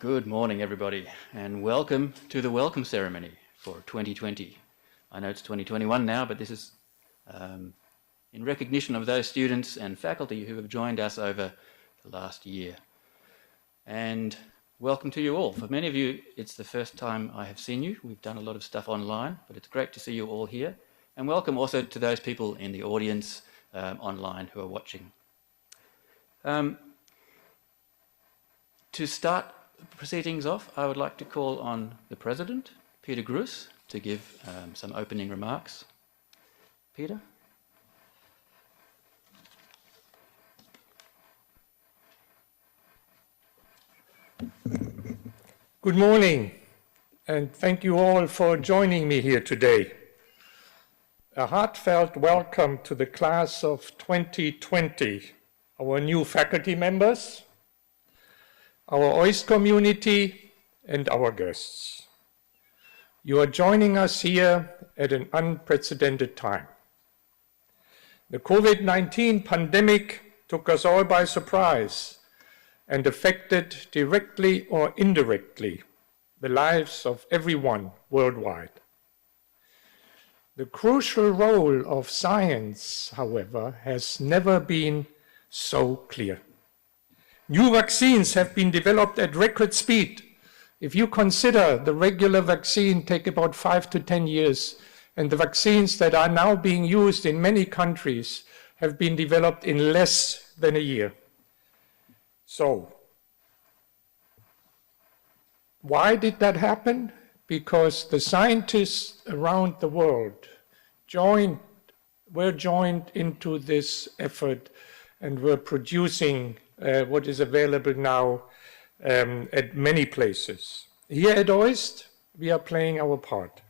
Good morning, everybody, and welcome to the welcome ceremony for 2020. I know it's 2021 now, but this is in recognition of those students and faculty who have joined us over the last year. And welcome to you all. For many of you, it's the first time I have seen you. We've done a lot of stuff online, but it's great to see you all here. And welcome also to those people in the audience online who are watching. To start proceedings off, I would like to call on the President, Peter Gruss, to give some opening remarks. Peter? Good morning, and thank you all for joining me here today. A heartfelt welcome to the class of 2020, our new faculty members, our OIST community, and our guests. You are joining us here at an unprecedented time. The COVID-19 pandemic took us all by surprise and affected directly or indirectly the lives of everyone worldwide. The crucial role of science, however, has never been so clear. New vaccines have been developed at record speed. If you consider the regular vaccine take about 5 to 10 years, and the vaccines that are now being used in many countries have been developed in less than a year. So, why did that happen? Because the scientists around the world were joined into this effort and were producing what is available now at many places. Here at OIST, we are playing our part.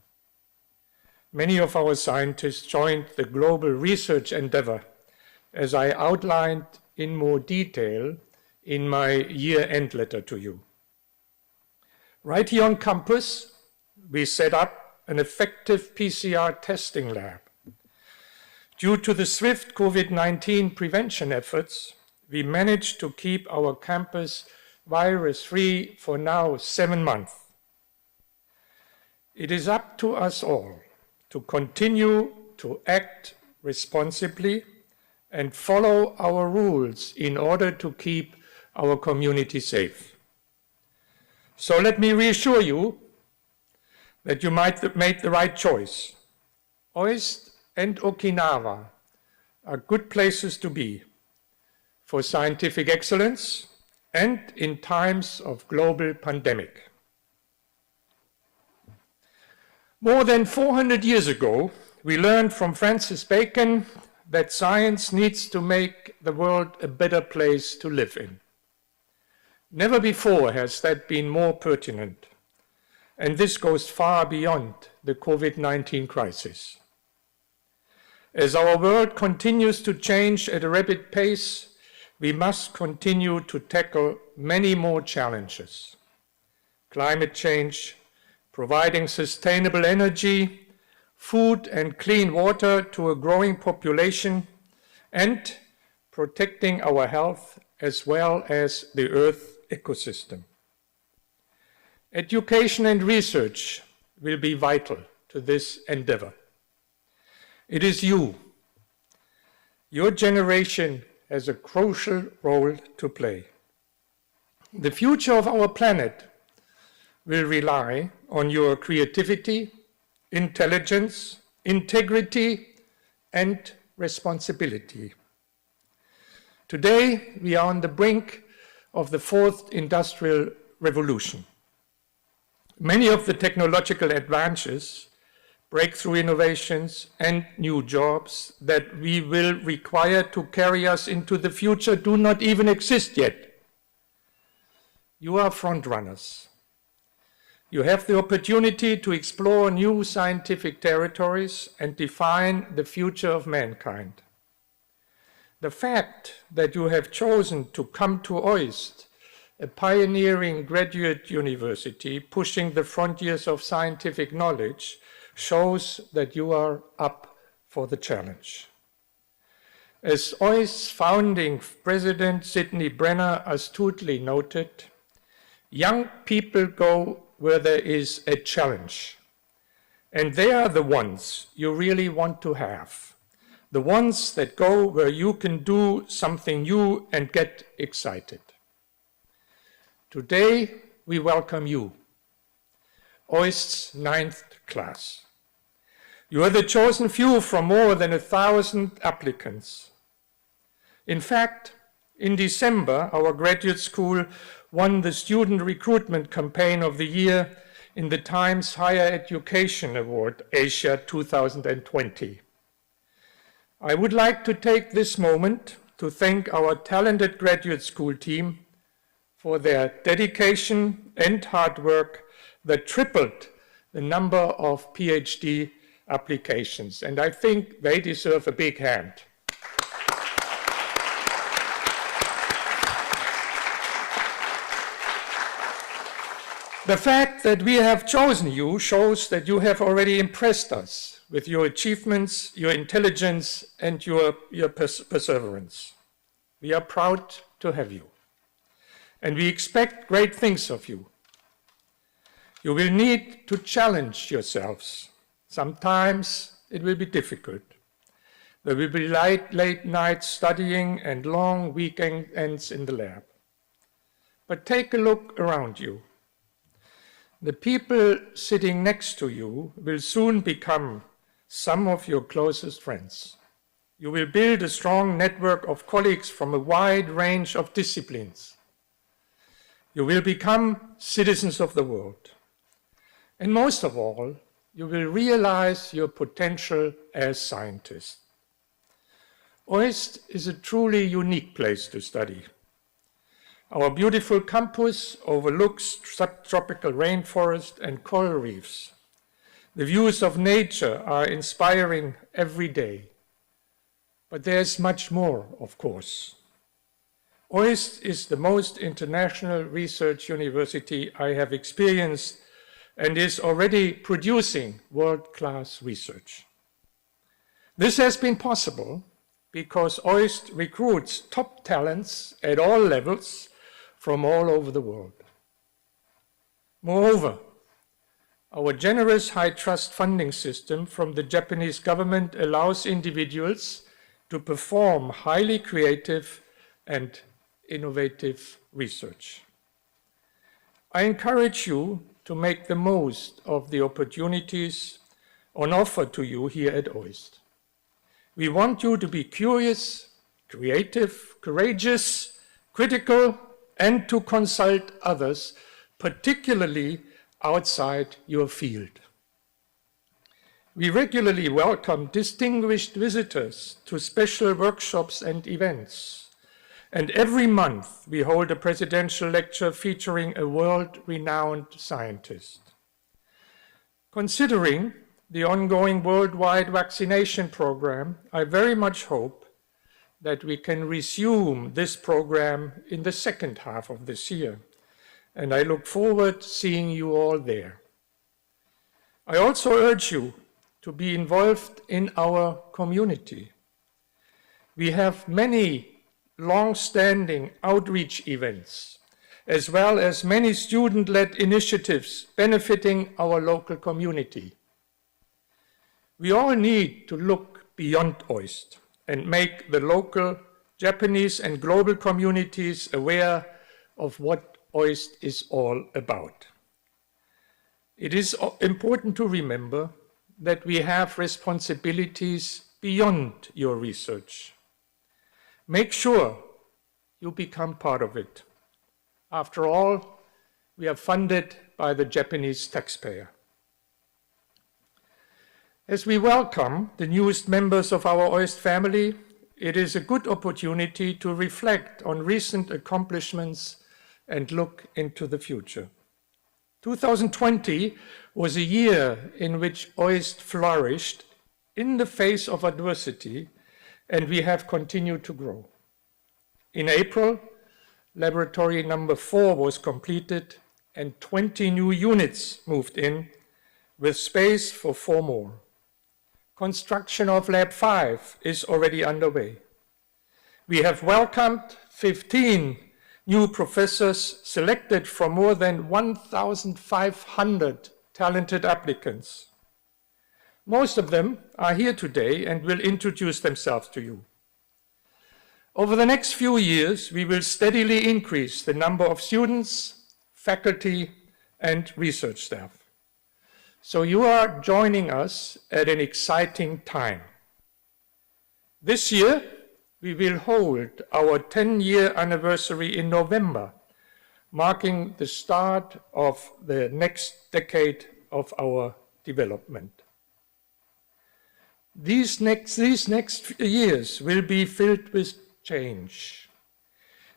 Many of our scientists joined the global research endeavor, as I outlined in more detail in my year-end letter to you. Right here on campus, we set up an effective PCR testing lab. Due to the swift COVID-19 prevention efforts, we managed to keep our campus virus-free for now 7 months. It is up to us all to continue to act responsibly and follow our rules in order to keep our community safe. So let me reassure you that you might have made the right choice. OIST and Okinawa are good places to be for scientific excellence and in times of global pandemic. More than 400 years ago, we learned from Francis Bacon that science needs to make the world a better place to live in. Never before has that been more pertinent, and this goes far beyond the COVID-19 crisis. As our world continues to change at a rapid pace, we must continue to tackle many more challenges. Climate change, providing sustainable energy, food and clean water to a growing population, and protecting our health as well as the Earth ecosystem. Education and research will be vital to this endeavor. It is you, your generation, has a crucial role to play. The future of our planet will rely on your creativity, intelligence, integrity, and responsibility. Today, we are on the brink of the fourth industrial revolution. Many of the technological advances, breakthrough innovations, and new jobs that we will require to carry us into the future do not even exist yet. You are front runners. You have the opportunity to explore new scientific territories and define the future of mankind. The fact that you have chosen to come to OIST, a pioneering graduate university pushing the frontiers of scientific knowledge, shows that you are up for the challenge. As OIST's founding president, Sidney Brenner, astutely noted, Young people go where there is a challenge. And they are the ones you really want to have. The ones that go where you can do something new and get excited. Today, we welcome you, OIST's 9th class. You are the chosen few from more than 1,000 applicants. In fact, in December, our graduate school won the Student Recruitment Campaign of the Year in the Times Higher Education Award Asia 2020. I would like to take this moment to thank our talented graduate school team for their dedication and hard work that tripled the number of PhD applications, and I think they deserve a big hand. The fact that we have chosen you shows that you have already impressed us with your achievements, your intelligence, and your perseverance. We are proud to have you, and we expect great things of you. You will need to challenge yourselves. Sometimes it will be difficult. There will be late nights studying and long weekends in the lab. But take a look around you. The people sitting next to you will soon become some of your closest friends. You will build a strong network of colleagues from a wide range of disciplines. You will become citizens of the world. And most of all, you will realize your potential as scientists. OIST is a truly unique place to study. Our beautiful campus overlooks subtropical rainforest and coral reefs. The views of nature are inspiring every day. But there's much more, of course. OIST is the most international research university I have experienced and is already producing world-class research. This has been possible because OIST recruits top talents at all levels from all over the world. Moreover, our generous high-trust funding system from the Japanese government allows individuals to perform highly creative and innovative research. I encourage you to make the most of the opportunities on offer to you here at OIST. We want you to be curious, creative, courageous, critical, and to consult others, particularly outside your field. We regularly welcome distinguished visitors to special workshops and events. And every month, we hold a presidential lecture featuring a world-renowned scientist. Considering the ongoing worldwide vaccination program, I very much hope that we can resume this program in the second half of this year. And I look forward to seeing you all there. I also urge you to be involved in our community. We have many long-standing outreach events, as well as many student-led initiatives benefiting our local community. We all need to look beyond OIST and make the local, Japanese, and global communities aware of what OIST is all about. It is important to remember that we have responsibilities beyond your research. Make sure you become part of it. After all, we are funded by the Japanese taxpayer. As we welcome the newest members of our OIST family, it is a good opportunity to reflect on recent accomplishments and look into the future. 2020 was a year in which OIST flourished in the face of adversity, and we have continued to grow. In April, laboratory number 4 was completed and 20 new units moved in, with space for 4 more. Construction of Lab 5 is already underway. We have welcomed 15 new professors selected from more than 1,500 talented applicants. Most of them are here today and will introduce themselves to you. Over the next few years, we will steadily increase the number of students, faculty, and research staff. So you are joining us at an exciting time. This year, we will hold our 10-year anniversary in November, marking the start of the next decade of our development. These next years will be filled with change.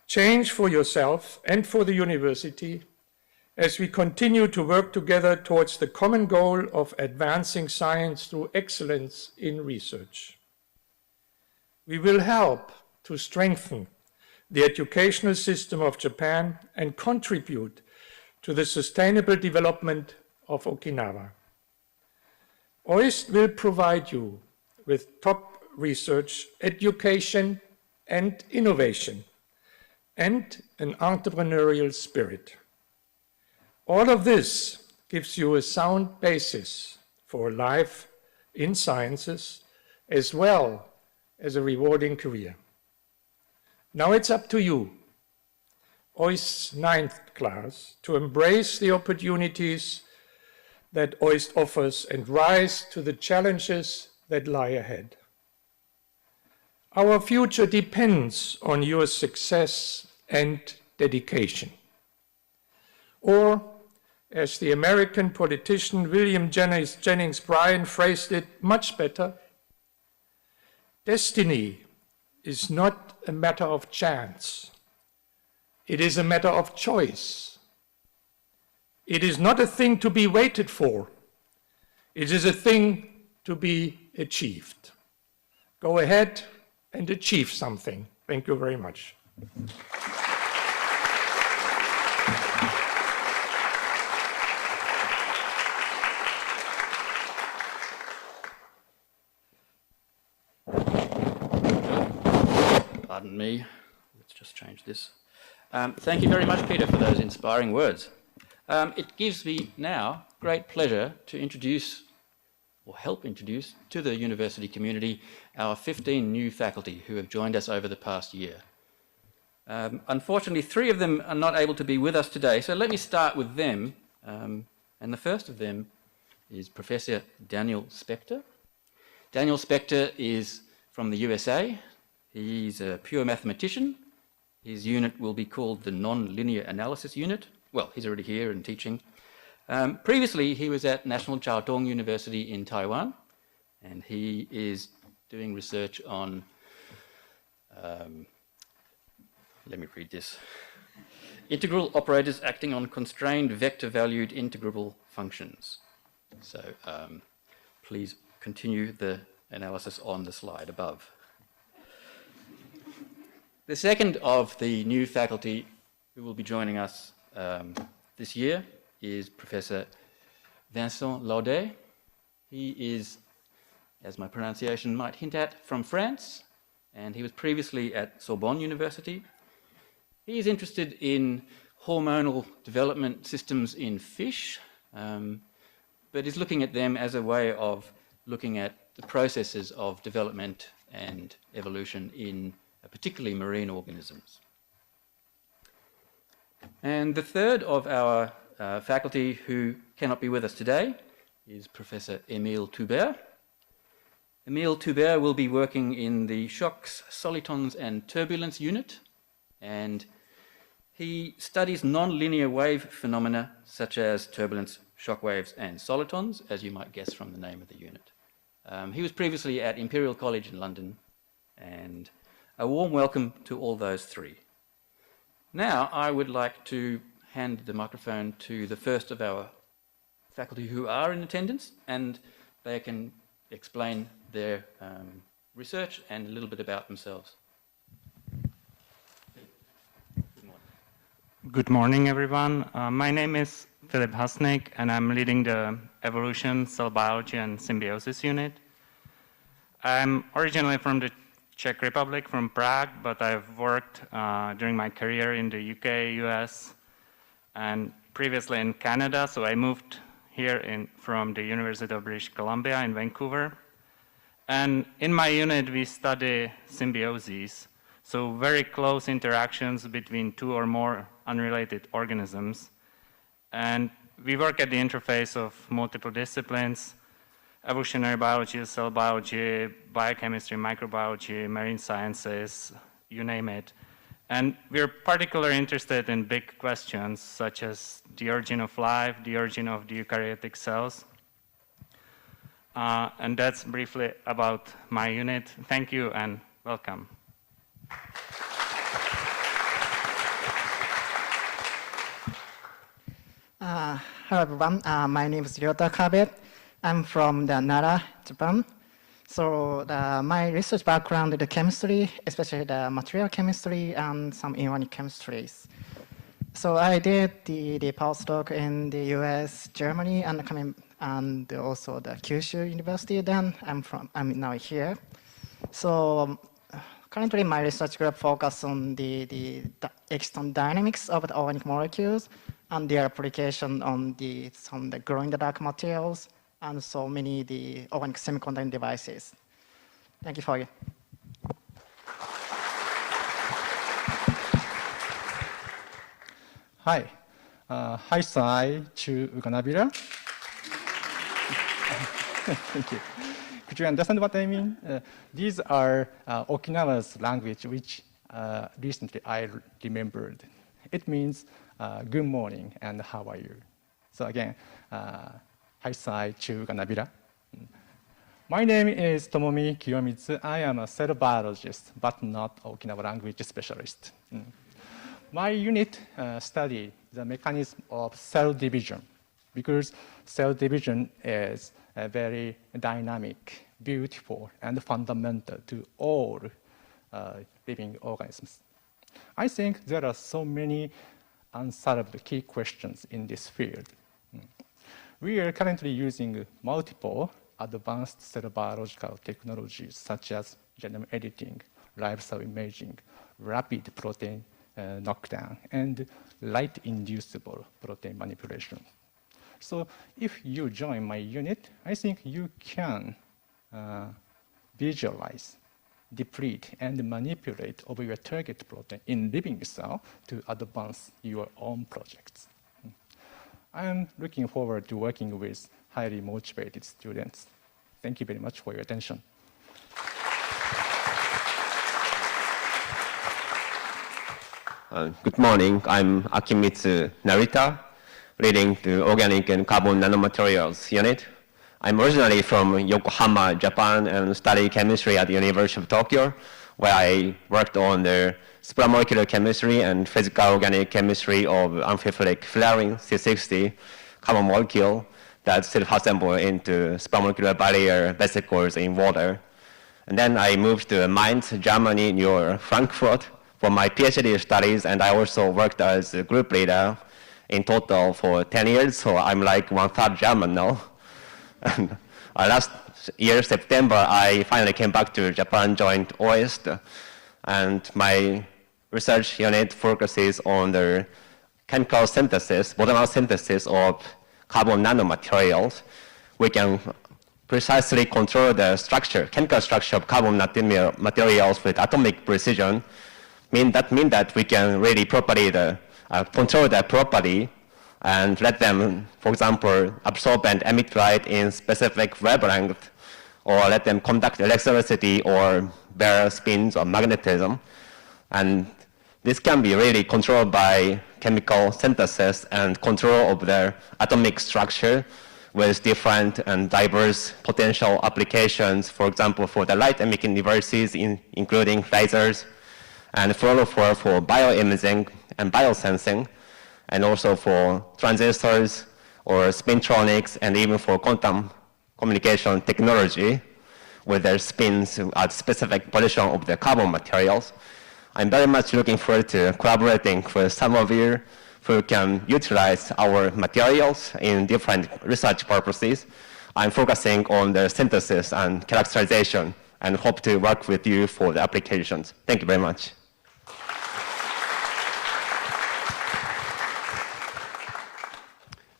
Change for yourself and for the university as we continue to work together towards the common goal of advancing science through excellence in research. We will help to strengthen the educational system of Japan and contribute to the sustainable development of Okinawa. OIST will provide you with top research, education, and innovation, and an entrepreneurial spirit. All of this gives you a sound basis for life in sciences, as well as a rewarding career. Now it's up to you, OIST's 9th class, to embrace the opportunities that OIST offers and rise to the challenges that lie ahead. Our future depends on your success and dedication. Or, as the American politician William Jennings Bryan phrased it much better, destiny is not a matter of chance. It is a matter of choice. It is not a thing to be waited for. It is a thing to be achieved. Go ahead and achieve something. Thank you very much. Pardon me. Let's just change this. Thank you very much, Peter, for those inspiring words. It gives me now great pleasure to introduce, or help introduce, to the university community our 15 new faculty who have joined us over the past year. Unfortunately, 3 of them are not able to be with us today, so let me start with them. And the first of them is Professor Daniel Spector. Daniel Spector is from the USA. He's a pure mathematician. His unit will be called the Non-Linear Analysis Unit. Well, he's already here and teaching. Previously, he was at National Chiao Tung University in Taiwan, and he is doing research on, let me read this, integral operators acting on constrained vector-valued integrable functions. So please continue the analysis on the slide above. The second of the new faculty who will be joining us this year is Professor Vincent Laudet. He is, as my pronunciation might hint at, from France, and he was previously at Sorbonne University. He is interested in hormonal development systems in fish, but is looking at them as a way of looking at the processes of development and evolution in particularly marine organisms. And the third of our faculty who cannot be with us today is Professor Émile Toubert. Émile Toubert will be working in the shocks, solitons and turbulence unit, and he studies non-linear wave phenomena such as turbulence, shock waves and solitons, as you might guess from the name of the unit. He was previously at Imperial College in London, and a warm welcome to all those 3. Now I would like to hand the microphone to the first of our faculty who are in attendance, and they can explain their research and a little bit about themselves. Good morning. Good morning, everyone. My name is Philip Hasnik, and I'm leading the Evolution, Cell Biology, and Symbiosis unit. I'm originally from the Czech Republic, from Prague, but I've worked during my career in the UK, US, and previously in Canada. So I moved here from the University of British Columbia in Vancouver. And in my unit, we study symbioses, so very close interactions between two or more unrelated organisms. And we work at the interface of multiple disciplines: evolutionary biology, cell biology, biochemistry, microbiology, marine sciences, you name it. And we're particularly interested in big questions such as the origin of life, the origin of the eukaryotic cells. And that's briefly about my unit. Thank you and welcome. Hello everyone, my name is Ryota Kabe. I'm from Nara, Japan. So my research background is the chemistry, especially the material chemistry and some inorganic chemistries. So I did the postdoc in the US, Germany, and also the Kyushu University. Then I'm now here. So currently my research group focuses on the external dynamics of the organic molecules and their application on some of the glow-in-the-dark materials and so many the organic semiconductor devices. Thank you for it. Hi, Haisai Chu Uganabira. Thank you. Could you understand what I mean? These are Okinawa's language, which recently I remembered. It means good morning and how are you? So again, Haisai Chu Uganabira. My name is Tomomi Kiyomitsu. I am a cell biologist, but not Okinawa language specialist. My unit studies the mechanism of cell division, because cell division is a very dynamic, beautiful, and fundamental to all living organisms. I think there are so many unsolved key questions in this field. We are currently using multiple advanced cell biological technologies such as genome editing, live cell imaging, rapid protein knockdown, and light-inducible protein manipulation. So if you join my unit, I think you can visualize, deplete, and manipulate over your target protein in living cell to advance your own projects. I am looking forward to working with highly motivated students. Thank you very much for your attention. Good morning. I'm Akimitsu Narita, leading the Organic and Carbon Nanomaterials unit. I'm originally from Yokohama, Japan, and studied chemistry at the University of Tokyo, where I worked on the supramolecular chemistry and physical organic chemistry of amphiphilic flaring C60 carbon molecule that self-assemble into supramolecular barrier vesicles in water. And then I moved to Mainz, Germany, near Frankfurt for my PhD studies, and I also worked as a group leader in total for 10 years, so I'm like 1/3 German now. And last year, September, I finally came back to Japan, joined OIST, and my research unit focuses on the chemical synthesis, bottom-up synthesis of carbon nanomaterials. We can precisely control the structure, chemical structure of carbon materials with atomic precision. That means that we can really properly control their property and let them, for example, absorb and emit light in specific wavelength, or let them conduct electricity or bear spins or magnetism. And this can be really controlled by chemical synthesis and control of their atomic structure with different and diverse potential applications, for example, for the light-emitting devices, including lasers, and fluorophore for bioimaging and biosensing, and also for transistors or spintronics, and even for quantum communication technology with their spins at specific position of the carbon materials. I'm very much looking forward to collaborating with some of you who can utilize our materials in different research purposes. I'm focusing on the synthesis and characterization and hope to work with you for the applications. Thank you very much.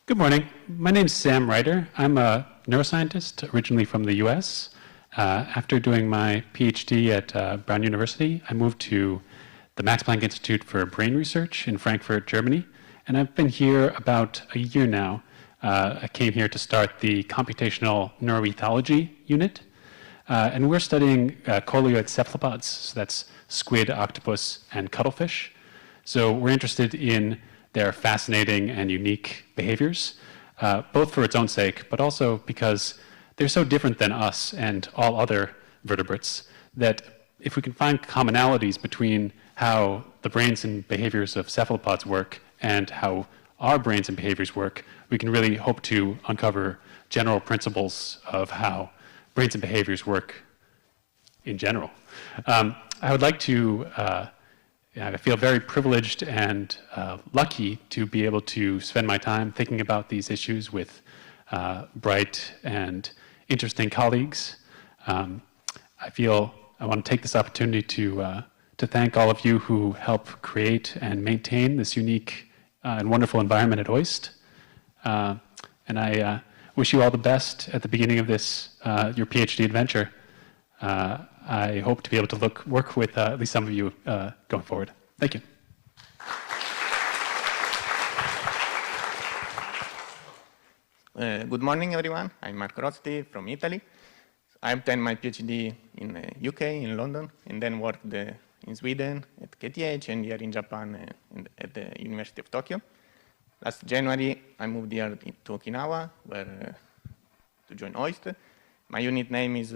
Good morning. My name is Sam Ryder. I'm a neuroscientist originally from the US. After doing my PhD at Brown University, I moved to the Max Planck Institute for Brain Research in Frankfurt, Germany. And I've been here about a year now. I came here to start the computational neuroethology unit. And we're studying coleoid cephalopods. So that's squid, octopus, and cuttlefish. So we're interested in their fascinating and unique behaviors, both for its own sake, but also because they're so different than us and all other vertebrates that if we can find commonalities between how the brains and behaviors of cephalopods work and how our brains and behaviors work, we can really hope to uncover general principles of how brains and behaviors work in general. I would like to I feel very privileged and lucky to be able to spend my time thinking about these issues with bright and interesting colleagues. I feel I want to take this opportunity to thank all of you who help create and maintain this unique and wonderful environment at OIST. And I wish you all the best at the beginning of this, your PhD adventure. I hope to be able to work with at least some of you going forward. Thank you. Good morning, everyone. I'm Marco Rosti from Italy. I obtained my PhD in UK, in London, and then worked in Sweden at KTH and here in Japan at the University of Tokyo. Last January, I moved here to Okinawa to join OIST. My unit name is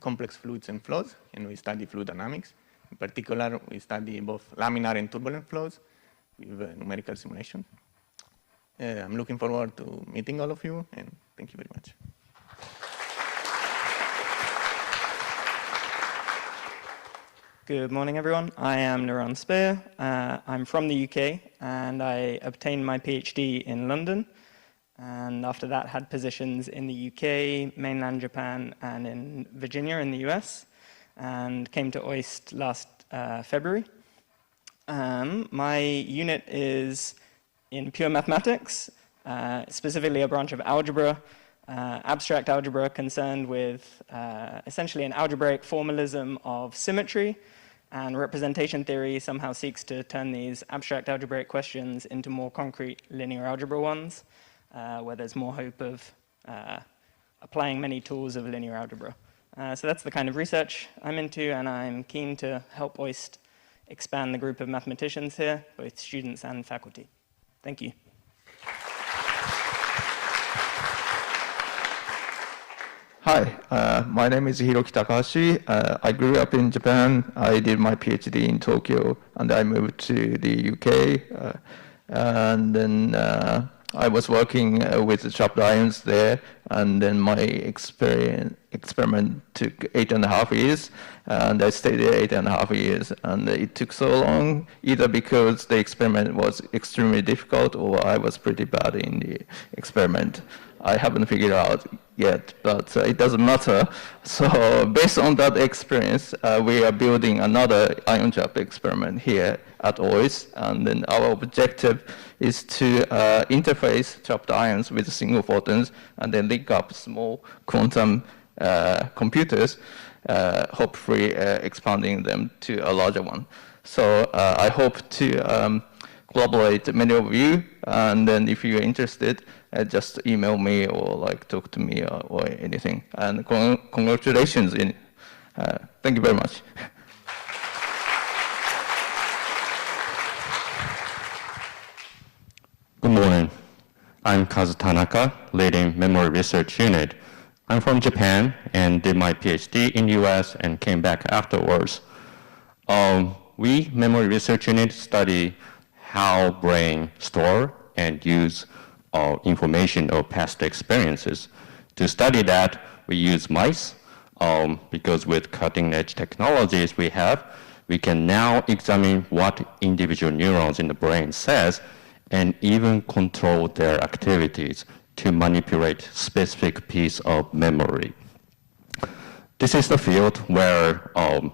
Complex Fluids and Flows, and we study fluid dynamics. In particular, we study both laminar and turbulent flows with numerical simulation. I'm looking forward to meeting all of you, and thank you very much. Good morning, everyone. I am Naran Spear. I'm from the UK, and I obtained my PhD in London. And after that, had positions in the UK, mainland Japan, and in Virginia in the US, and came to OIST last February. My unit is in pure mathematics, specifically a branch of algebra, abstract algebra concerned with essentially an algebraic formalism of symmetry, and representation theory somehow seeks to turn these abstract algebraic questions into more concrete linear algebra ones, where there's more hope of applying many tools of linear algebra. So that's the kind of research I'm into, and I'm keen to help OIST expand the group of mathematicians here, both students and faculty. Thank you. Hi, my name is Hiroki Takahashi. I grew up in Japan. I did my PhD in Tokyo, and I moved to the UK. And then I was working with the trapped ions there, and then my experiment took 8.5 years, and I stayed there 8.5 years. And it took so long, either because the experiment was extremely difficult or I was pretty bad in the experiment. I haven't figured out yet, but it doesn't matter. So based on that experience, we are building another ion trap experiment here at OIST, and then our objective is to interface trapped ions with single photons and then link up small quantum computers, hopefully expanding them to a larger one. So I hope to collaborate many of you, and then if you're interested, just email me or talk to me or anything. And congratulations. Thank you very much. Good morning. I'm Kazu Tanaka, leading Memory Research Unit. I'm from Japan and did my PhD in the US and came back afterwards. We, Memory Research Unit, study how brain store and use information of past experiences. To study that, we use mice, because with cutting-edge technologies we have, we can now examine what individual neurons in the brain says and even control their activities to manipulate specific piece of memory. This is the field where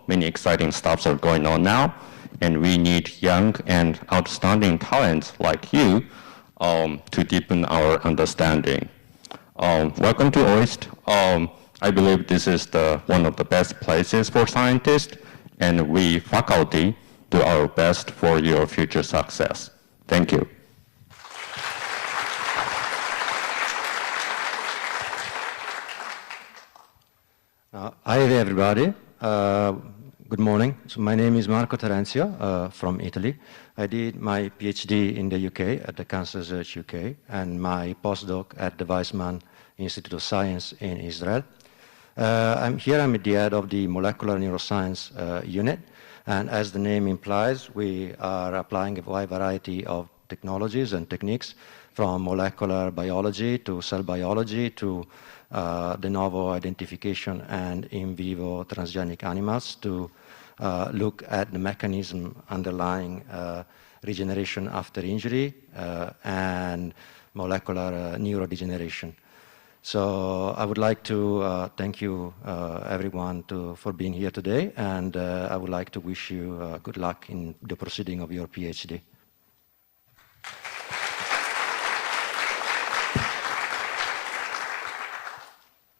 many exciting stuff are going on now, and we need young and outstanding talents like you to deepen our understanding. Welcome to OIST. I believe this is one of the best places for scientists, and we faculty do our best for your future success. Thank you. Hi there, everybody. Good morning. So my name is Marco Terenzio from Italy. I did my PhD in the UK at the Cancer Research UK and my postdoc at the Weizmann Institute of Science in Israel. I'm at the head of the molecular neuroscience unit, and as the name implies, we are applying a wide variety of technologies and techniques from molecular biology to cell biology to de novo identification and in vivo transgenic animals to look at the mechanism underlying regeneration after injury and molecular neurodegeneration. So I would like to thank you everyone for being here today, and I would like to wish you good luck in the proceeding of your PhD.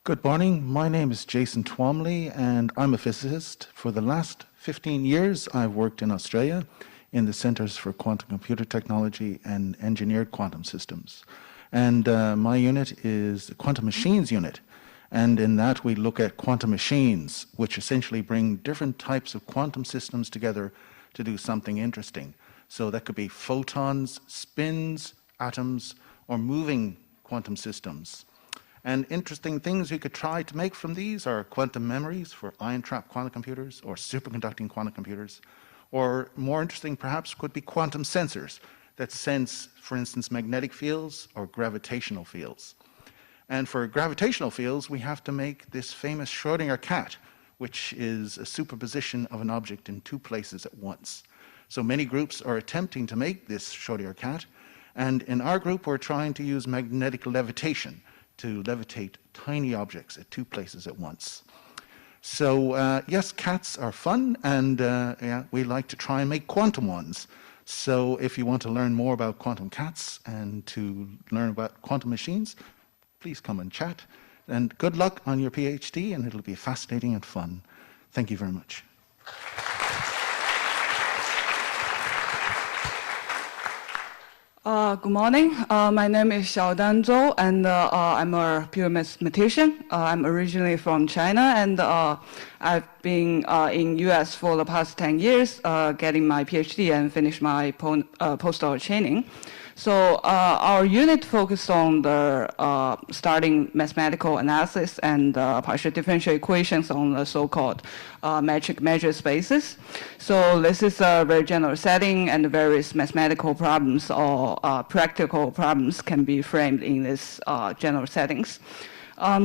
Good morning. My name is Jason Twomley, and I'm a physicist. For the last 15 years, I've worked in Australia in the Centers for Quantum Computer Technology and Engineered Quantum Systems. And my unit is the Quantum Machines Unit. And in that, we look at quantum machines, which essentially bring different types of quantum systems together to do something interesting. So that could be photons, spins, atoms, or moving quantum systems. And interesting things you could try to make from these are quantum memories for ion-trap quantum computers or superconducting quantum computers. Or more interesting perhaps could be quantum sensors that sense, for instance, magnetic fields or gravitational fields. And for gravitational fields, we have to make this famous Schrödinger cat, which is a superposition of an object in two places at once. So many groups are attempting to make this Schrödinger cat, and in our group, we're trying to use magnetic levitation to levitate tiny objects at two places at once. So yes, cats are fun, and yeah, we like to try and make quantum ones. So if you want to learn more about quantum cats and to learn about quantum machines, please come and chat. And good luck on your PhD, and it'll be fascinating and fun. Thank you very much. Good morning. My name is Xiaodan Zhou, and I'm a pure mathematician. I'm originally from China, and I've been in US for the past 10 years, getting my PhD and finished my postdoc training. So our unit focused on the starting mathematical analysis and partial differential equations on the so-called metric measure spaces. So this is a very general setting, and various mathematical problems or practical problems can be framed in this general settings.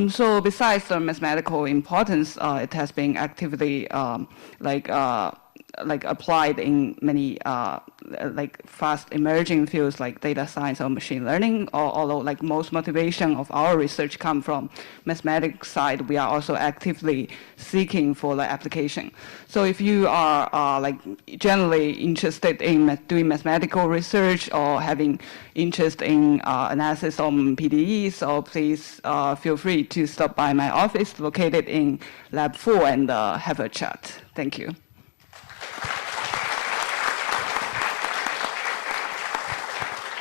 So besides the mathematical importance, it has been actively applied in many fast emerging fields like data science or machine learning. Although most motivation of our research come from mathematics side, we are also actively seeking for the application. So if you are generally interested in doing mathematical research or having interest in analysis on PDEs, so please feel free to stop by my office located in Lab 4 and have a chat. Thank you.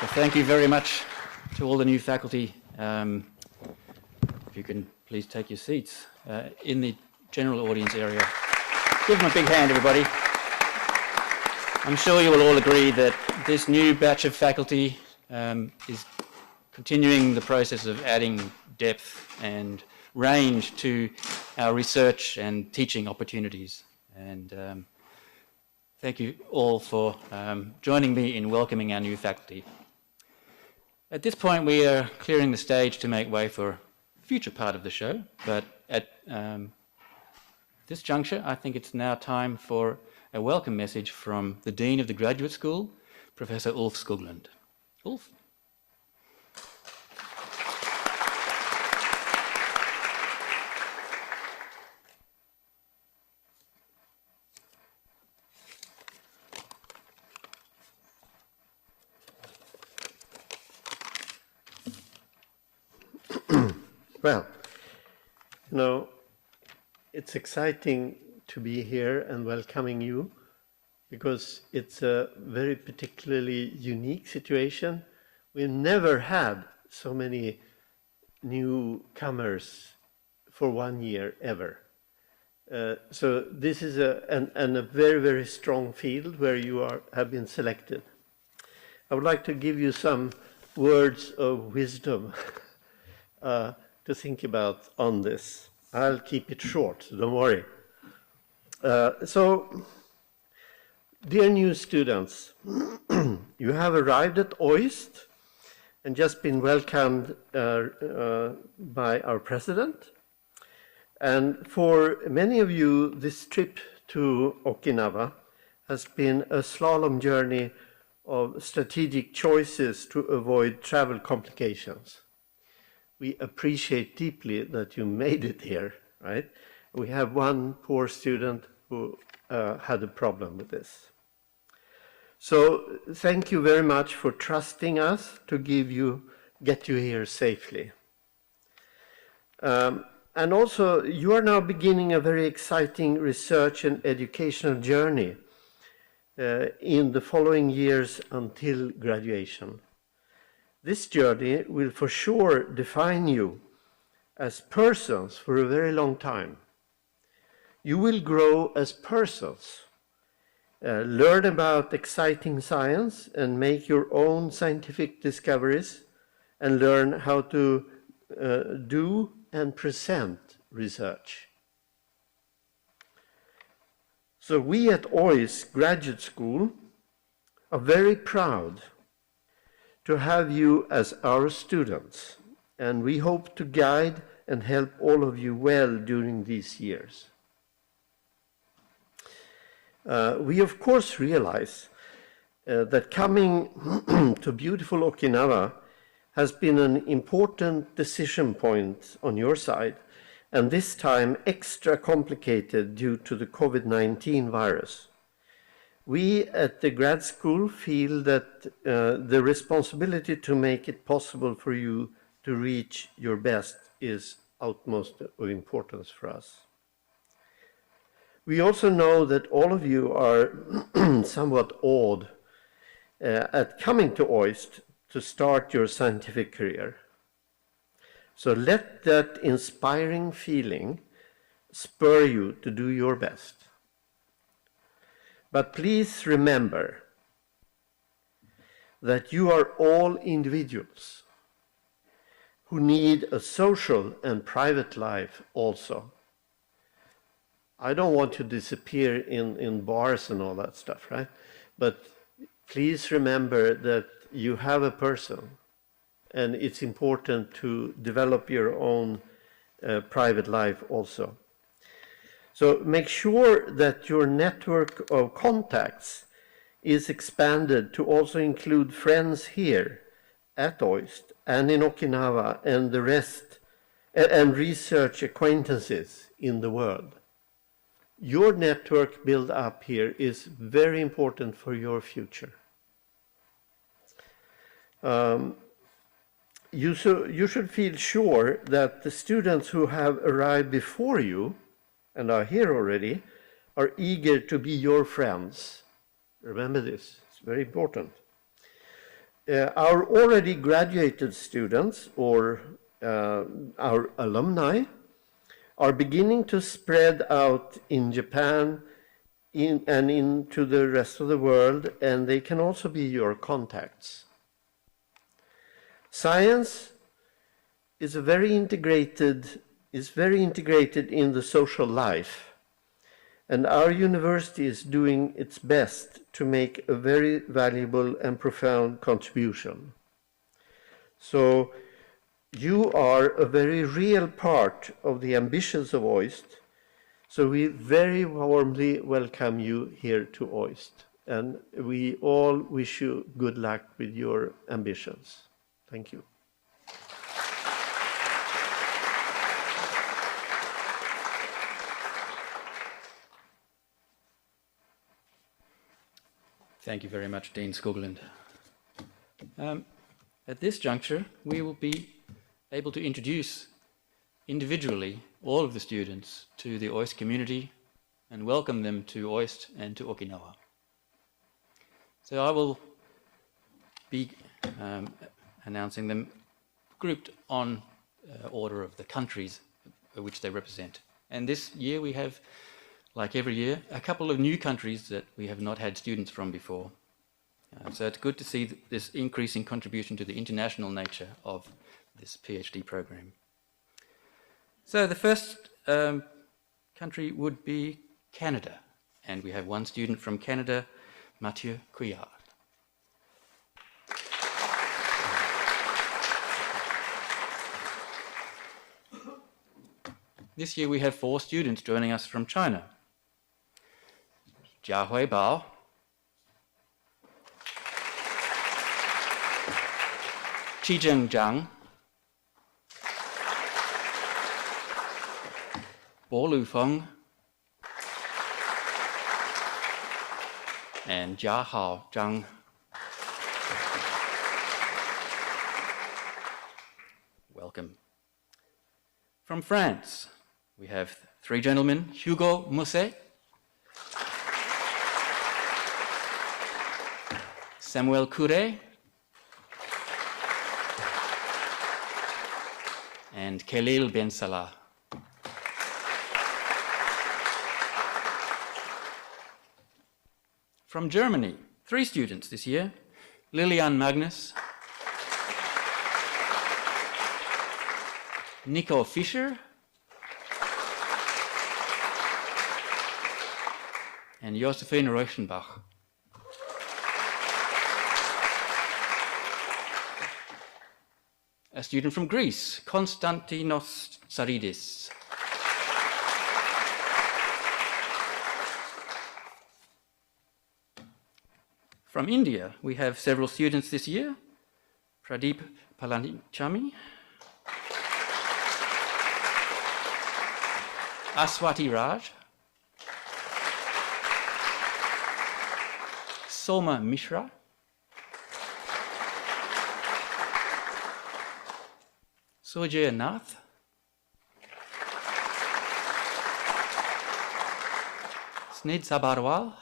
Well, thank you very much to all the new faculty. If you can please take your seats in the general audience area. Give them a big hand, everybody. I'm sure you will all agree that this new batch of faculty is continuing the process of adding depth and range to our research and teaching opportunities. And thank you all for joining me in welcoming our new faculty. At this point, we are clearing the stage to make way for a future part of the show, but at this juncture, I think it's now time for a welcome message from the Dean of the Graduate School, Professor Ulf Skoglund. Ulf? Well, you know, it's exciting to be here and welcoming you because it's a very particularly unique situation. We've never had so many newcomers for 1 year ever. So this is a very, very strong field where you have been selected. I would like to give you some words of wisdom to think about on this. I'll keep it short, so don't worry. So, dear new students, you have arrived at OIST and just been welcomed by our president. And for many of you, this trip to Okinawa has been a slalom journey of strategic choices to avoid travel complications. We appreciate deeply that you made it here, right? We have one poor student who had a problem with this. So thank you very much for trusting us to get you here safely. And also, you are now beginning a very exciting research and educational journey in the following years until graduation. This journey will for sure define you as persons for a very long time. You will grow as persons, learn about exciting science and make your own scientific discoveries, and learn how to do and present research. So we at OIST Graduate School are very proud to have you as our students, and we hope to guide and help all of you well during these years. We of course realize that coming to beautiful Okinawa has been an important decision point on your side, and this time extra complicated due to the COVID-19 virus. We at the grad school feel that the responsibility to make it possible for you to reach your best is utmost of importance for us. We also know that all of you are somewhat awed at coming to OIST to start your scientific career. So let that inspiring feeling spur you to do your best. But please remember that you are all individuals who need a social and private life also. I don't want to disappear in bars and all that stuff, right? But please remember that you have a person, and it's important to develop your own private life also. So make sure that your network of contacts is expanded to also include friends here at OIST and in Okinawa and the rest, and research acquaintances in the world. Your network build up here is very important for your future. You should feel sure that the students who have arrived before you and are here already are eager to be your friends. Remember this, it's very important. Our already graduated students, or our alumni, are beginning to spread out in Japan and into the rest of the world, and they can also be your contacts. Science is very integrated in the social life, and our university is doing its best to make a very valuable and profound contribution. So you are a very real part of the ambitions of OIST, so we very warmly welcome you here to OIST, and we all wish you good luck with your ambitions. Thank you. Thank you very much, Dean Skoglund. At this juncture, we will be able to introduce individually all of the students to the OIST community and welcome them to OIST and to Okinawa. So I will be announcing them grouped on order of the countries which they represent. And this year we have, like every year, a couple of new countries that we have not had students from before. So it's good to see this increasing contribution to the international nature of this PhD program. So the first country would be Canada, and we have one student from Canada, Mathieu Couillard. This year we have 4 students joining us from China. Jia Hui Bao, Qizheng Zhang, Bo Lufeng, and Jiahao Zhang. Welcome. From France, we have 3 gentlemen, Hugo Musset, Samuel Courret, and Khalil Ben Salah. From Germany, 3 students this year, Lilian Magnus, Nico Fischer, and Josephine Reichenbach. A student from Greece, Konstantinos Saridis. From India, we have several students this year, Pradeep Palanichami, Aswati Raj, Soma Mishra, Sujay Nath, Snid Sabarwal,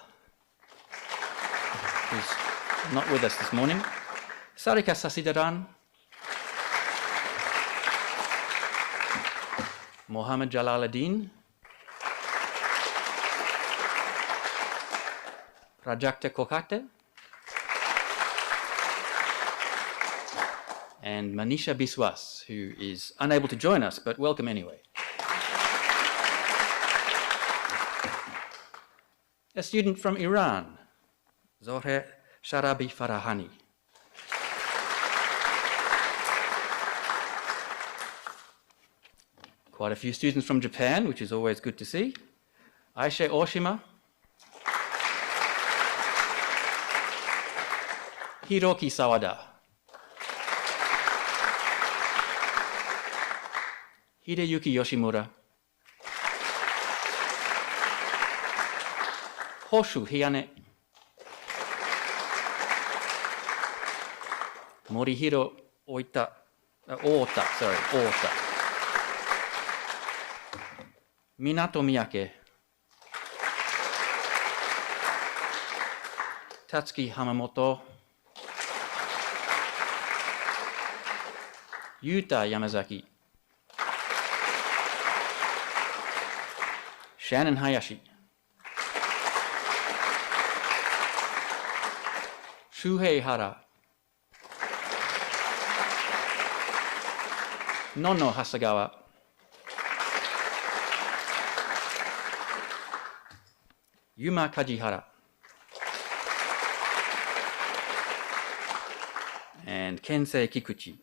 who's not with us this morning, Sarika Sasidaran, Mohammed Jalaluddin, Prajakta Kokate, and Manisha Biswas, who is unable to join us, but welcome anyway. A student from Iran, Zohre Sharabi Farahani. Quite a few students from Japan, which is always good to see. Aisha Oshima, Hiroki Sawada, Hideyuki Yoshimura, Hoshu Hiyane, Morihiro Ota, Minato Miyake, Tatsuki Hamamoto, Yuta Yamazaki, Shannon Hayashi, Shuhei Hara, Nono Hasagawa, Yuma Kajihara, and Kensei Kikuchi.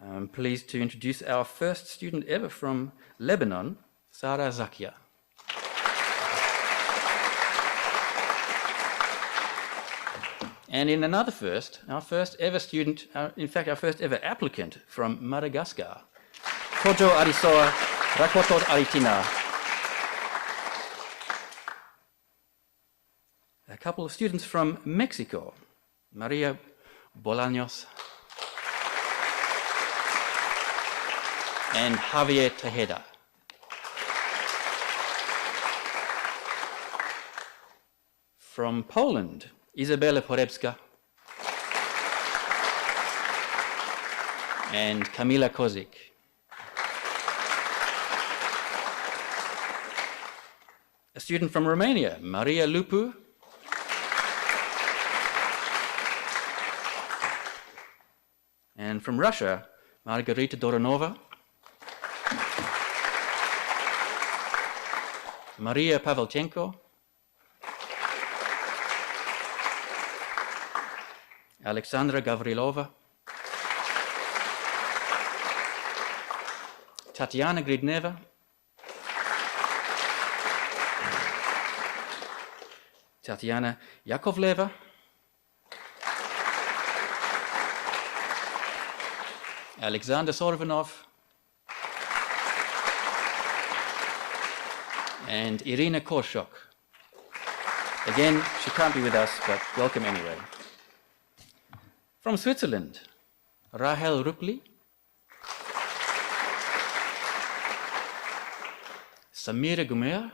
I'm pleased to introduce our first student ever from Lebanon, Sara Zakia. And in another first, our first ever student, in fact our first ever applicant from Madagascar, Kojo Arisoa Rakotot Aritina. A couple of students from Mexico, Maria Bolaños, and Javier Tejeda. From Poland, Izabela Porebska and Kamila Kozik. A student from Romania, Maria Lupu. And from Russia, Margarita Doronova, Maria Pavelchenko, Alexandra Gavrilova, Tatiana Gridneva, Tatiana Yakovleva, Alexander Sorvanov, and Irina Korshok. Again, she can't be with us, but welcome anyway. From Switzerland, Rahel Rupli, Samira Gumer,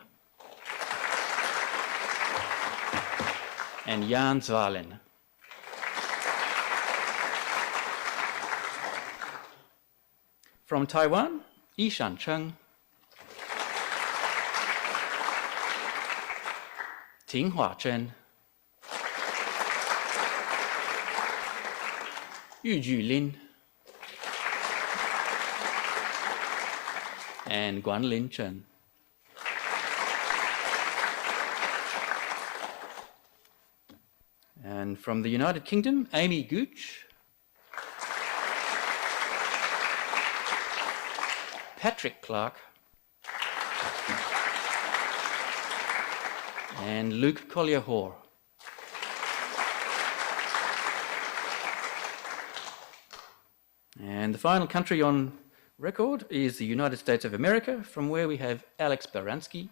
and Jan Zwalen. From Taiwan, Yishan Cheng, Tinghua Chen, Yu Julin, and Guanlin Chen. And from the United Kingdom, Amy Gooch, Patrick Clark, and Luke Collier-Hoare. And the final country on record is the United States of America, from where we have Alex Baransky,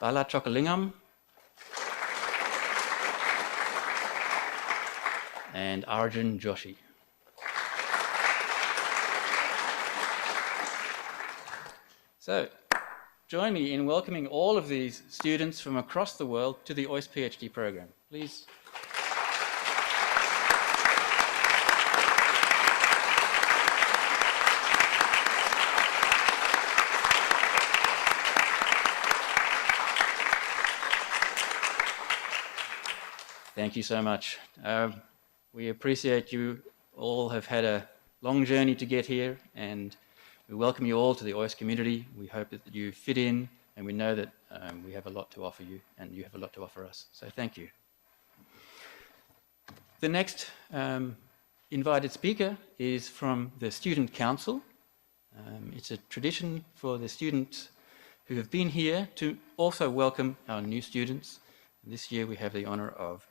Bala Chokalingam, and Arjun Joshi. So, join me in welcoming all of these students from across the world to the OIST PhD program. Please. Thank you so much. We appreciate you all have had a long journey to get here, and we welcome you all to the OIST community. We hope that you fit in, and we know that we have a lot to offer you, and you have a lot to offer us. So thank you. The next invited speaker is from the Student Council. It's a tradition for the students who have been here to also welcome our new students. And this year we have the honor of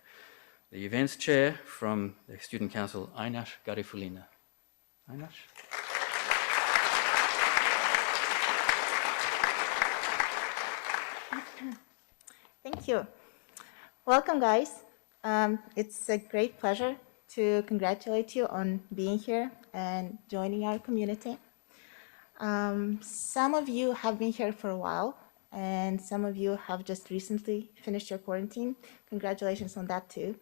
the events chair from the Student Council, Ainash Garifulina. Ainash? Thank you. Welcome, guys. It's a great pleasure to congratulate you on being here and joining our community. Some of you have been here for a while, and some of you have just recently finished your quarantine. Congratulations on that, too.